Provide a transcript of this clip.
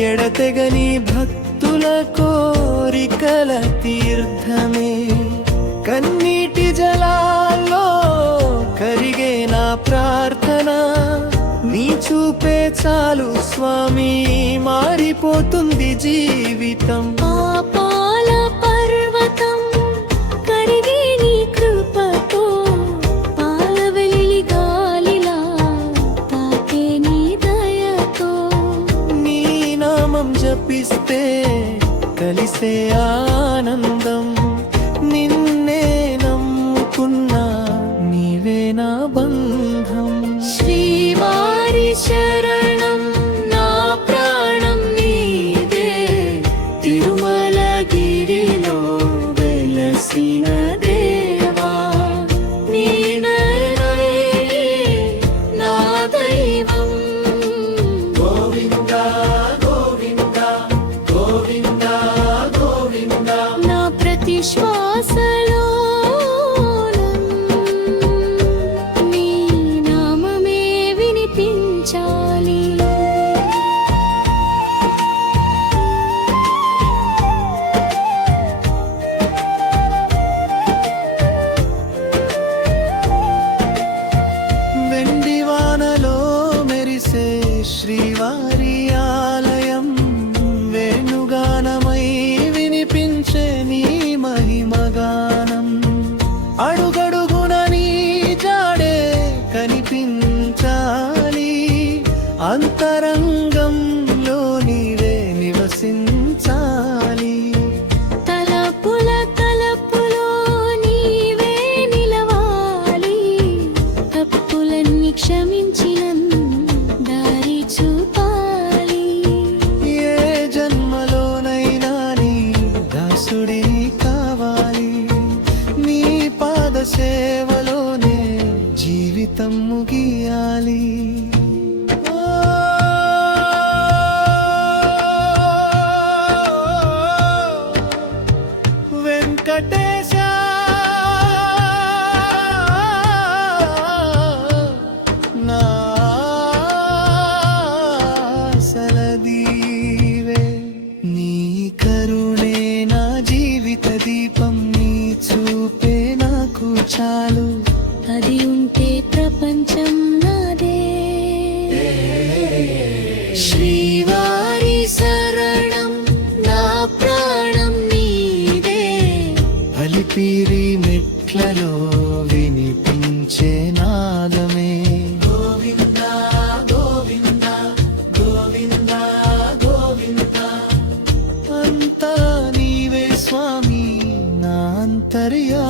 ఎడతెగని భక్తుల కోరికల తీర్థమే కన్నీటి జలాల్లో కరిగే నా ప్రార్థన నీ చూపే చాలు స్వామి మారిపోతుంది జీవితం పాపాల పర్వతం కరిగే నీ కృపతో పాలవెల్లి గాలిలా తాకే నీ దయతో నీ నామం జపిస్తే కలిసే ఆనందం నిన్నే నమ్ముకున్నా నీవే నా బంధం శ్రీవారి శరణం నా ప్రాణం నీదే తిరుమలగిరిలో వెలసిన దేవా నీ దయనే నా దైవం గోవిందా గోవిందా గోవిందా గోవిందా నా ప్రతి శ్వాసలో నీ నామమే వినిపించాలి వెండి వానలో మెరిసే శ్రీవారి ఆలయం వేణుగానమై వినిపించే నీ మహిమగానం అడుగడుగున నీ జాడే కనిపించాలి అంతరంగంలో నీవే నివసించాలి తలపులో నీవే నిలవాలి తప్పులన్నీ క్షమించినన్ను దారి చూపాలి ఏ జన్మలోనైనా నీ దాసుడిని కావాలి నీ పాద సేవలోనే జీవితం ముగియాలి వెంకటేశ నా ఆశలదీవే నీ కరుణే నా జీవిత దీపం నీ చూపే నాకు చాలు అది ఉంటే ప్రపంచం నాదే శ్రీవారి శరణం నా ప్రాణం నీదే అలిపిరి మెట్లలో వినిపించే నాదమే గోవిందా గోవిందా గోవిందా గోవిందా అంతా నీవే స్వామి నా అంతర్యా